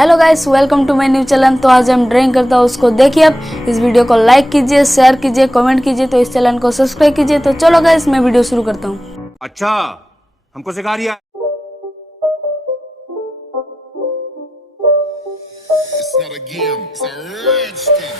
Hello guys, welcome to my new channel. तो आज हम ड्राइंग करता हूँ, उसको देखिए। आप इस वीडियो को लाइक कीजिए, शेयर कीजिए, कमेंट कीजिए, तो इस चैनल को सब्सक्राइब कीजिए। तो चलो गाइस, मैं वीडियो शुरू करता हूँ। अच्छा, हमको सिखा रिया। It's not a game, it's a rich thing.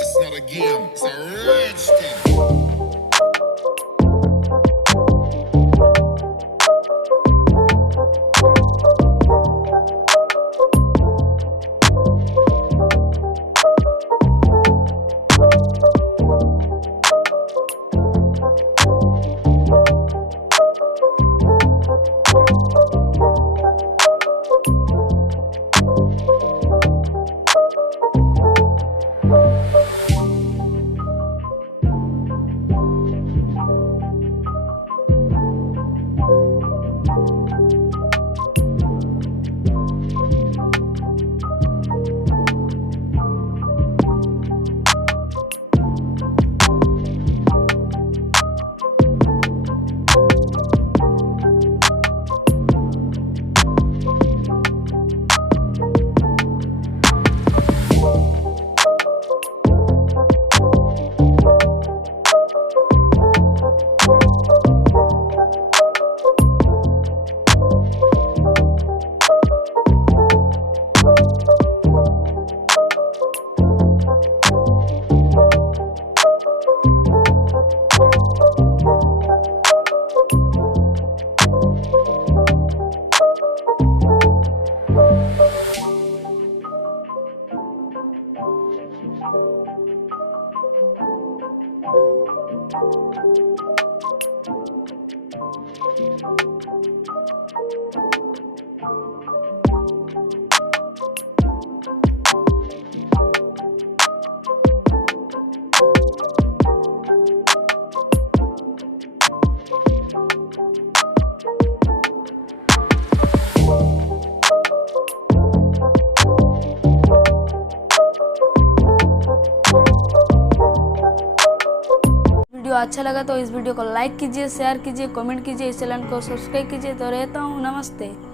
It's not a game, it's a rich thing. Video अच्छा लगा तो इस वीडियो को लाइक कीजिए, शेयर कीजिए, कमेंट कीजिए, इस चैनल को सब्सक्राइब कीजिए। तो रहता हूँ, नमस्ते।